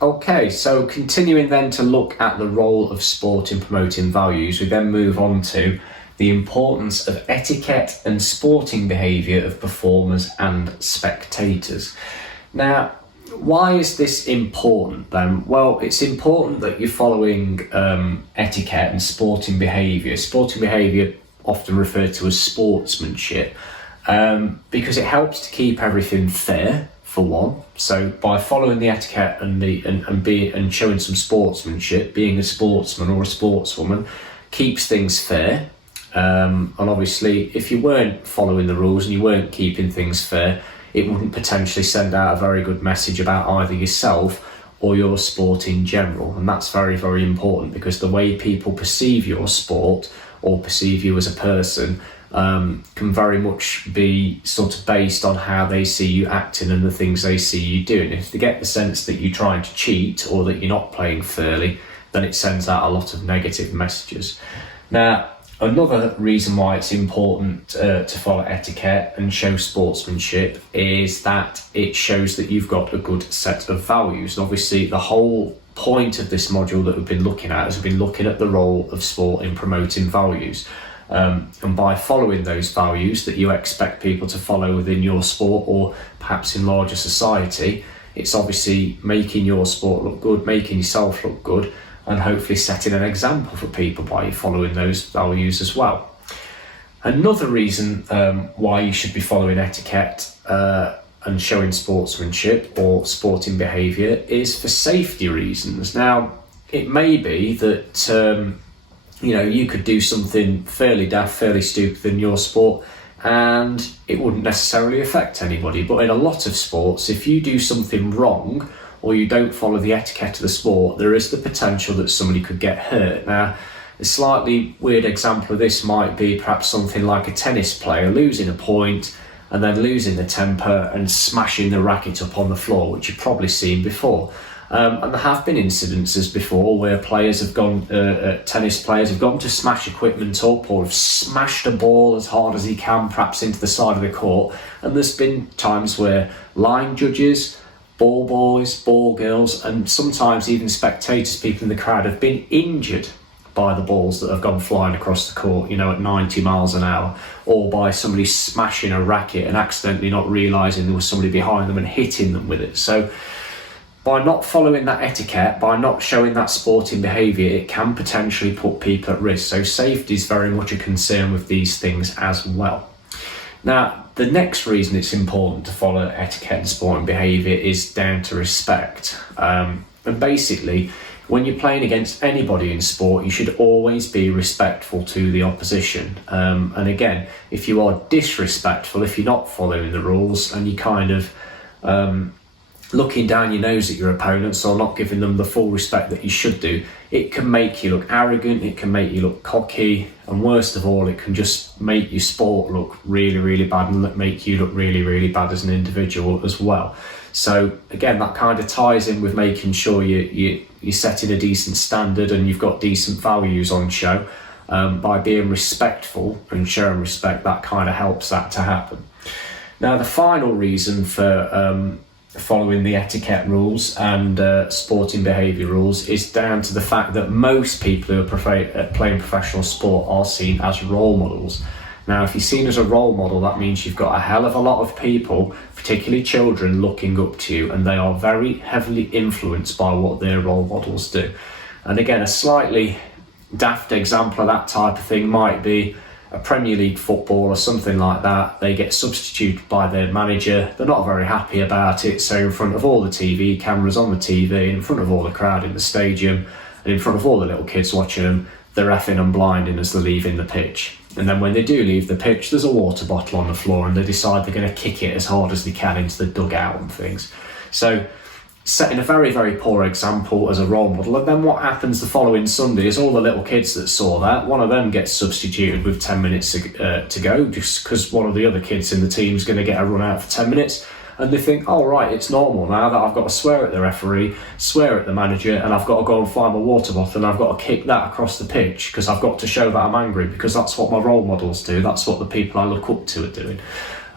Okay, so continuing then to look at the role of sport in promoting values, we then move on to the importance of etiquette and sporting behaviour of performers and spectators. Now, why is this important then? Well, it's important that you're following etiquette and sporting behaviour. Sporting behaviour, often referred to as sportsmanship, because it helps to keep everything fair, for one. So by following the etiquette and showing some sportsmanship, being a sportsman or a sportswoman keeps things fair. And obviously, if you weren't following the rules and you weren't keeping things fair, it wouldn't potentially send out a very good message about either yourself or your sport in general. And that's very, very important, because the way people perceive your sport or perceive you as a person can very much be sort of based on how they see you acting and the things they see you doing. If they get the sense that you're trying to cheat or that you're not playing fairly, then it sends out a lot of negative messages. Now, another reason why it's important to follow etiquette and show sportsmanship is that it shows that you've got a good set of values. And obviously, the whole point of this module that we've been looking at has been looking at the role of sport in promoting values. And by following those values that you expect people to follow within your sport or perhaps in larger society, it's obviously making your sport look good, making yourself look good, and hopefully setting an example for people by following those values as well. Another reason why you should be following etiquette and showing sportsmanship or sporting behaviour is for safety reasons. Now, it may be that you could do something fairly daft, fairly stupid in your sport, and it wouldn't necessarily affect anybody. But in a lot of sports, if you do something wrong or you don't follow the etiquette of the sport, there is the potential that somebody could get hurt. Now, a slightly weird example of this might be perhaps something like a tennis player losing a point and then losing the temper and smashing the racket up on the floor, which you've probably seen before. And there have been incidences before where tennis players have gone to smash equipment up or have smashed a ball as hard as he can, perhaps into the side of the court. And there's been times where line judges, ball boys, ball girls, and sometimes even spectators, people in the crowd, have been injured by the balls that have gone flying across the court, at 90 miles an hour, or by somebody smashing a racket and accidentally not realising there was somebody behind them and hitting them with it. So by not following that etiquette, by not showing that sporting behaviour, it can potentially put people at risk. So safety is very much a concern with these things as well. Now, the next reason it's important to follow etiquette and sporting behaviour is down to respect. And basically, when you're playing against anybody in sport, you should always be respectful to the opposition. And again, if you are disrespectful, if you're not following the rules and you kind of looking down your nose at your opponents or not giving them the full respect that you should do, it can make you look arrogant, it can make you look cocky, and worst of all, it can just make your sport look really, really bad and make you look really, really bad as an individual as well. So again, that kind of ties in with making sure you're setting a decent standard and you've got decent values on show. By being respectful and showing respect, that kind of helps that to happen. Now, the final reason for following the etiquette rules and sporting behaviour rules is down to the fact that most people who are playing professional sport are seen as role models. Now, if you're seen as a role model, that means you've got a hell of a lot of people, particularly children, looking up to you, and they are very heavily influenced by what their role models do. And again, a slightly daft example of that type of thing might be a Premier League football or something like that. They get substituted by their manager. They're not very happy about it. So in front of all the TV cameras on the TV, in front of all the crowd in the stadium, and in front of all the little kids watching them, they're effing and blinding as they're leaving the pitch. And then when they do leave the pitch, there's a water bottle on the floor and they decide they're going to kick it as hard as they can into the dugout and things. So setting a very, very poor example as a role model. And then what happens the following Sunday is all the little kids that saw that, one of them gets substituted with 10 minutes to go, just because one of the other kids in the team is going to get a run out for 10 minutes. And they think, oh right, it's normal now that I've got to swear at the referee, swear at the manager, and I've got to go and find my water bottle and I've got to kick that across the pitch because I've got to show that I'm angry, because that's what my role models do, that's what the people I look up to are doing.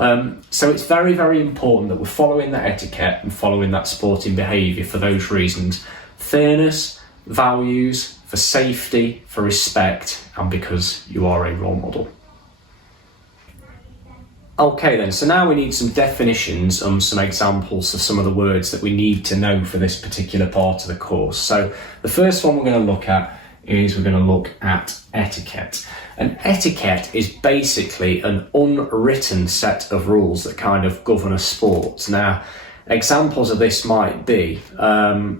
So it's very, very important that we're following that etiquette and following that sporting behaviour for those reasons. Fairness, values, for safety, for respect, and because you are a role model. Okay then, so now we need some definitions and some examples of some of the words that we need to know for this particular part of the course. So the first one we're going to look at is we're going to look at etiquette. And etiquette is basically an unwritten set of rules that kind of govern a sport. Now, examples of this might be,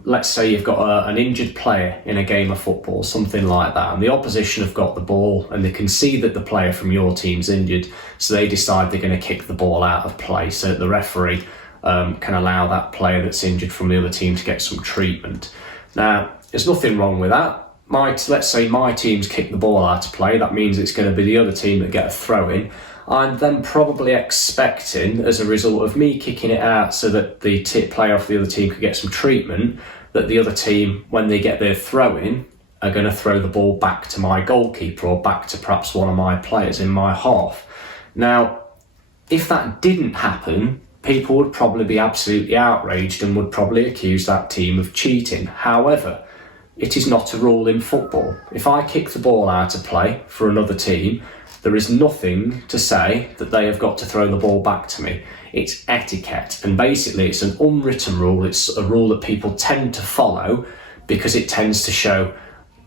let's say you've got an injured player in a game of football, something like that, and the opposition have got the ball and they can see that the player from your team's injured, so they decide they're going to kick the ball out of play so that the referee can allow that player that's injured from the other team to get some treatment. Now, there's nothing wrong with that. Let's say my team's kicked the ball out of play, that means it's going to be the other team that get a throw in. I'm then probably expecting, as a result of me kicking it out so that the player off the other team could get some treatment, that the other team, when they get their throw in, are going to throw the ball back to my goalkeeper or back to perhaps one of my players in my half. Now, if that didn't happen, people would probably be absolutely outraged and would probably accuse that team of cheating. However, it is not a rule in football. If I kick the ball out of play for another team, there is nothing to say that they have got to throw the ball back to me. It's etiquette, and basically it's an unwritten rule. It's a rule that people tend to follow because it tends to show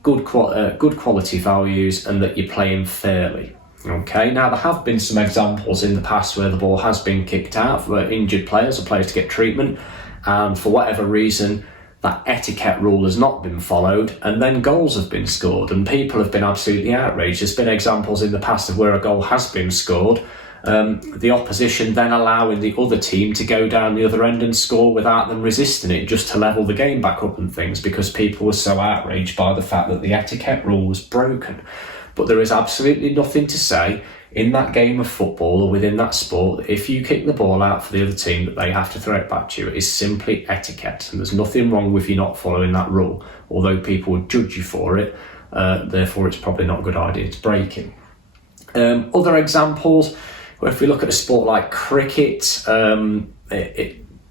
good quality values and that you're playing fairly. Okay, now there have been some examples in the past where the ball has been kicked out for injured players or players to get treatment, and for whatever reason that etiquette rule has not been followed, and then goals have been scored and people have been absolutely outraged. There's been examples in the past of where a goal has been scored, the opposition then allowing the other team to go down the other end and score without them resisting it, just to level the game back up and things, because people were so outraged by the fact that the etiquette rule was broken. But there is absolutely nothing to say in that game of football or within that sport that if you kick the ball out for the other team that they have to throw it back to you. It is simply etiquette, and there's nothing wrong with you not following that rule, although people would judge you for it. Therefore it's probably not a good idea to break it. Other examples, if we look at a sport like cricket,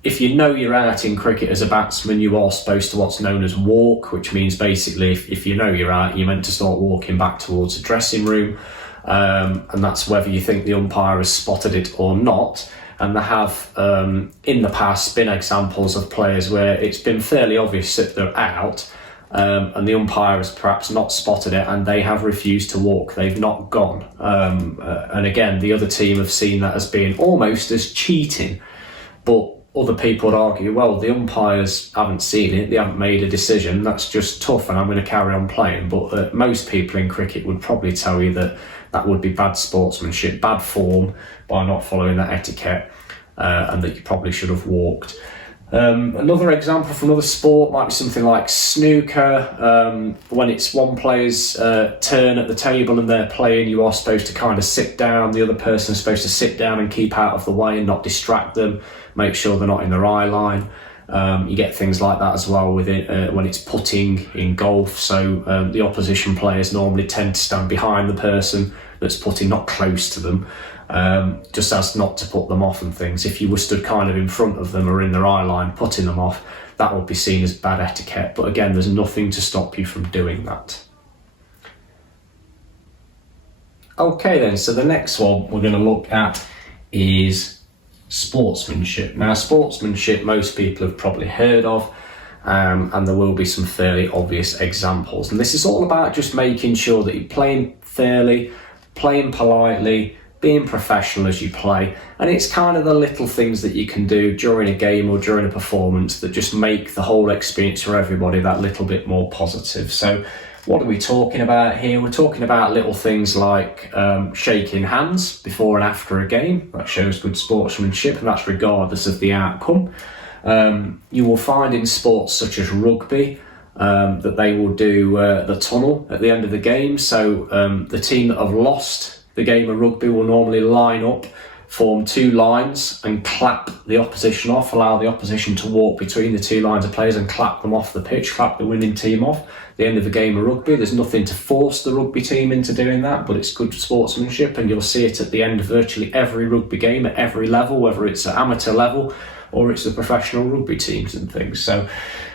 if you know you're out in cricket as a batsman, you are supposed to what's known as walk, which means basically if you know you're out, you're meant to start walking back towards the dressing room. And that's whether you think the umpire has spotted it or not. And there have, in the past, been examples of players where it's been fairly obvious that they're out, and the umpire has perhaps not spotted it and they have refused to walk. They've not gone. And again, the other team have seen that as being almost as cheating. But other people would argue, well, the umpires haven't seen it, they haven't made a decision, that's just tough and I'm going to carry on playing. But most people in cricket would probably tell you that that would be bad sportsmanship, bad form by not following that etiquette, and that you probably should have walked. Another example from another sport might be something like snooker. When it's one player's turn at the table and they're playing, you are supposed to kind of sit down. The other person is supposed to sit down and keep out of the way and not distract them, make sure they're not in their eye line. You get things like that as well with it when it's putting in golf. So the opposition players normally tend to stand behind the person that's putting, not close to them, just as not to put them off and things. If you were stood kind of in front of them or in their eye line putting them off, that would be seen as bad etiquette. But again, there's nothing to stop you from doing that. Okay then, so the next one we're going to look at is sportsmanship. Now, sportsmanship most people have probably heard of, and there will be some fairly obvious examples. And this is all about just making sure that you're playing fairly, playing politely, being professional as you play. And it's kind of the little things that you can do during a game or during a performance that just make the whole experience for everybody that little bit more positive. So what are we talking about here? We're talking about little things like shaking hands before and after a game. That shows good sportsmanship, and that's regardless of the outcome. You will find in sports such as rugby that they will do the tunnel at the end of the game. So the team that have lost the game of rugby will normally line up form 2 lines and clap the opposition off, allow the opposition to walk between the 2 lines of players and clap them off the pitch, clap the winning team off. At the end of a game of rugby, there's nothing to force the rugby team into doing that, but it's good sportsmanship, and you'll see it at the end of virtually every rugby game at every level, whether it's at amateur level or it's the professional rugby teams and things. So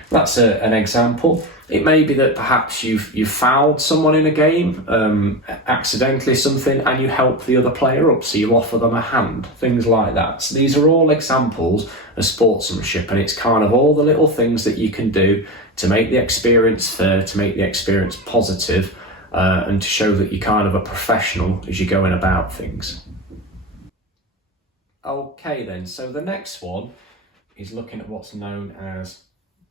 that's an example. It may be that perhaps you've fouled someone in a game, accidentally something, and you help the other player up, so you offer them a hand, things like that. So these are all examples of sportsmanship, and it's kind of all the little things that you can do to make the experience fair, to make the experience positive, and to show that you're kind of a professional as you're going about things. Okay then, so the next one is looking at what's known as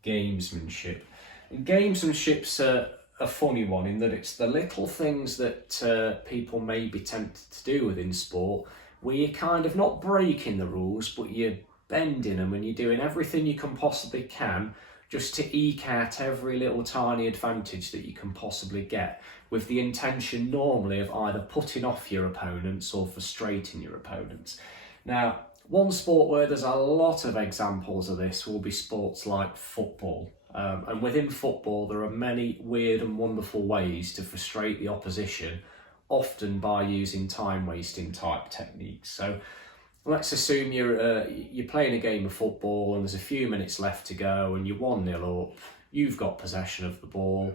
gamesmanship. And gamesmanship's a funny one in that it's the little things that people may be tempted to do within sport, where you're kind of not breaking the rules, but you're bending them and you're doing everything you can possibly can just to eke out every little tiny advantage that you can possibly get, with the intention normally of either putting off your opponents or frustrating your opponents. Now, one sport where there's a lot of examples of this will be sports like football. And within football, there are many weird and wonderful ways to frustrate the opposition, often by using time-wasting type techniques. So let's assume you're playing a game of football and there's a few minutes left to go and you're 1-0 up, you've got possession of the ball,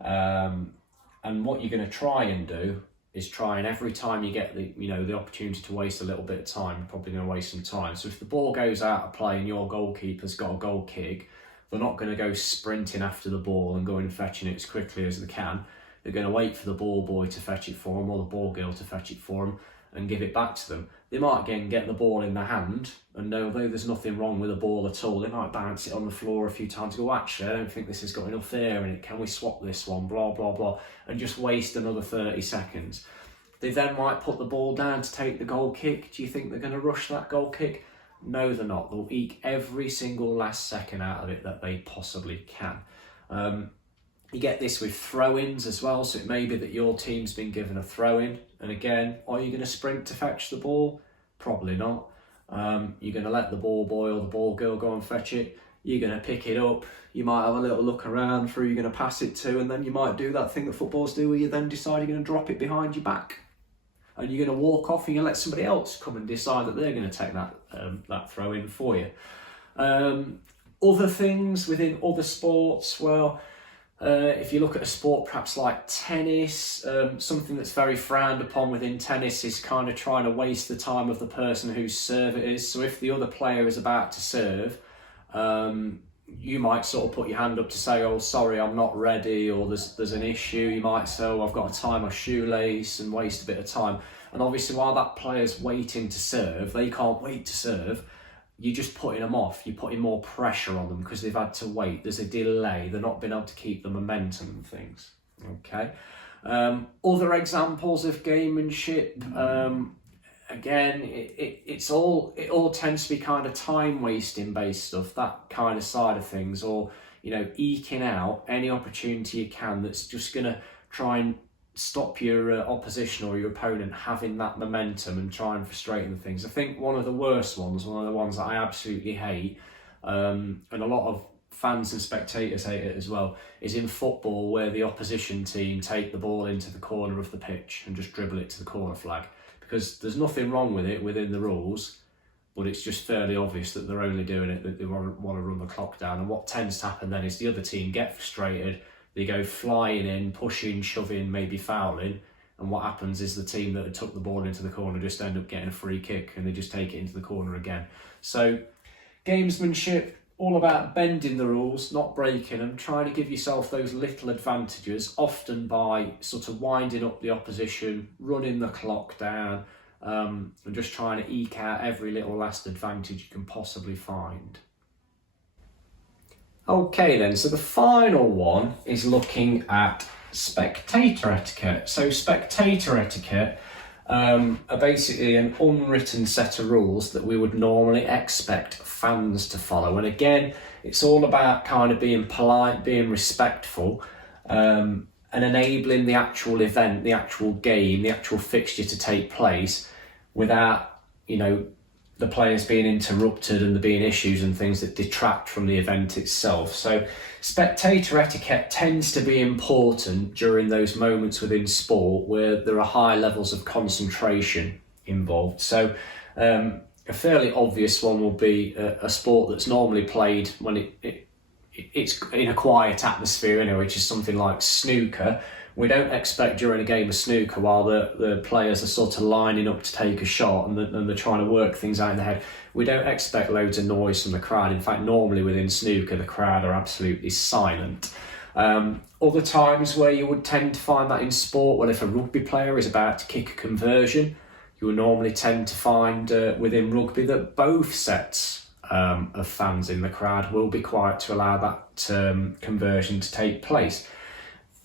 and what you're going to try and do is try and every time you get the opportunity to waste a little bit of time, you're probably going to waste some time. So if the ball goes out of play and your goalkeeper's got a goal kick, they're not going to go sprinting after the ball and going and fetching it as quickly as they can. They're going to wait for the ball boy to fetch it for them, or the ball girl to fetch it for them and give it back to them. They might again get the ball in their hand, and although there's nothing wrong with the ball at all, they might bounce it on the floor a few times and go, actually, I don't think this has got enough air in it, can we swap this one, blah, blah, blah, and just waste another 30 seconds. They then might put the ball down to take the goal kick. Do you think they're going to rush that goal kick? No, they're not. They'll eke every single last second out of it that they possibly can. You get this with throw-ins as well, so it may be that your team's been given a throw-in, and again, are you going to sprint to fetch the ball? Probably not. You're going to let the ball boy or the ball girl go and fetch it. You're going to pick it up. You might have a little look around for who you're going to pass it to, and then you might do that thing that footballers do where you then decide you're going to drop it behind your back. And you're going to walk off and you let somebody else come and decide that they're going to take that throw in for you. Other things within other sports, well, if you look at a sport perhaps like tennis, something that's very frowned upon within tennis is kind of trying to waste the time of the person whose serve it is. So if the other player is about to serve, you might sort of put your hand up to say, oh, sorry, I'm not ready, or there's an issue. You might say, oh, I've got to tie my shoelace, and waste a bit of time. And obviously, while that player's waiting to serve, they can't wait to serve, you're just putting them off. You're putting more pressure on them because they've had to wait. There's a delay. They're not being able to keep the momentum and things. Okay. Other examples of gamemanship, again, it all tends to be kind of time-wasting based stuff, that kind of side of things, or, eking out any opportunity you can that's just going to try and stop your opposition or your opponent having that momentum and try and frustrate them things. I think one of the worst ones, one of the ones that I absolutely hate, and a lot of fans and spectators hate it as well, is in football where the opposition team take the ball into the corner of the pitch and just dribble it to the corner flag. Because there's nothing wrong with it within the rules, but it's just fairly obvious that they're only doing it that they want to run the clock down. And what tends to happen then is the other team get frustrated, they go flying in, pushing, shoving, maybe fouling, and what happens is the team that had took the ball into the corner just end up getting a free kick and they just take it into the corner again. So gamesmanship, all about bending the rules, not breaking them, trying to give yourself those little advantages, often by sort of winding up the opposition, running the clock down, and just trying to eke out every little last advantage you can possibly find. Okay then, so the final one is looking at spectator etiquette. So spectator etiquette are basically an unwritten set of rules that we would normally expect fans to follow. And again, it's all about kind of being polite, being respectful, and enabling the actual event, the actual game, the actual fixture to take place without the players being interrupted and there being issues and things that detract from the event itself. So spectator etiquette tends to be important during those moments within sport where there are high levels of concentration involved. So a fairly obvious one will be a sport that's normally played when it's in a quiet atmosphere anyway, which is something like snooker. We don't expect during a game of snooker, while the players are sort of lining up to take a shot and they're trying to work things out in their head, we don't expect loads of noise from the crowd. In fact, normally within snooker, the crowd are absolutely silent. Other times where you would tend to find that in sport, well, if a rugby player is about to kick a conversion, you will normally tend to find within rugby that both sets of fans in the crowd will be quiet to allow that conversion to take place,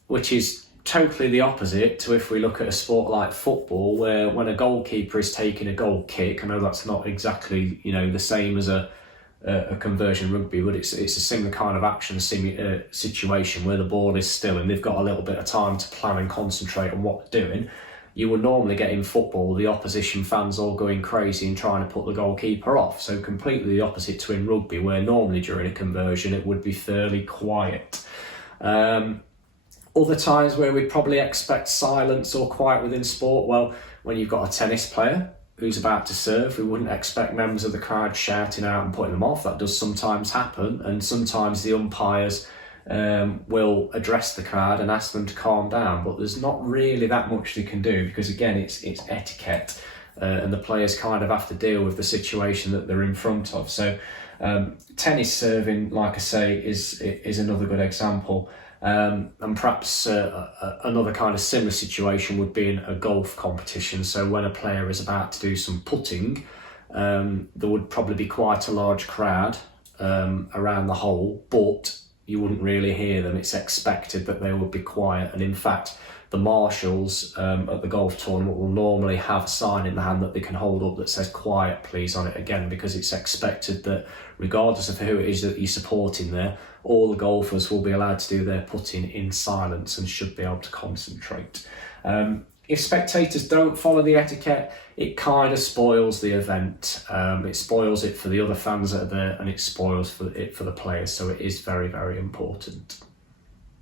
which is totally the opposite to if we look at a sport like football, where when a goalkeeper is taking a goal kick, I know that's not exactly the same as a conversion rugby, but it's a similar kind of action situation where the ball is still and they've got a little bit of time to plan and concentrate on what they're doing. You would normally get in football the opposition fans all going crazy and trying to put the goalkeeper off. So completely the opposite to in rugby, where normally during a conversion it would be fairly quiet. Other times where we'd probably expect silence or quiet within sport, well, when you've got a tennis player who's about to serve, we wouldn't expect members of the crowd shouting out and putting them off. That does sometimes happen, and sometimes the umpires will address the crowd and ask them to calm down, but there's not really that much they can do because, again, it's etiquette, and the players kind of have to deal with the situation that they're in front of. So tennis serving, like I say, is another good example. And perhaps another kind of similar situation would be in a golf competition. So when a player is about to do some putting, there would probably be quite a large crowd around the hole, but you wouldn't really hear them. It's expected that they would be quiet, and in fact the marshals at the golf tournament will normally have a sign in the hand that they can hold up that says "quiet please" on it, again because it's expected that regardless of who it is that you're supporting there, all the golfers will be allowed to do their putting in silence and should be able to concentrate. If spectators don't follow the etiquette, it kind of spoils the event. It spoils it for the other fans that are there, and it spoils it for the players. So it is very, very important.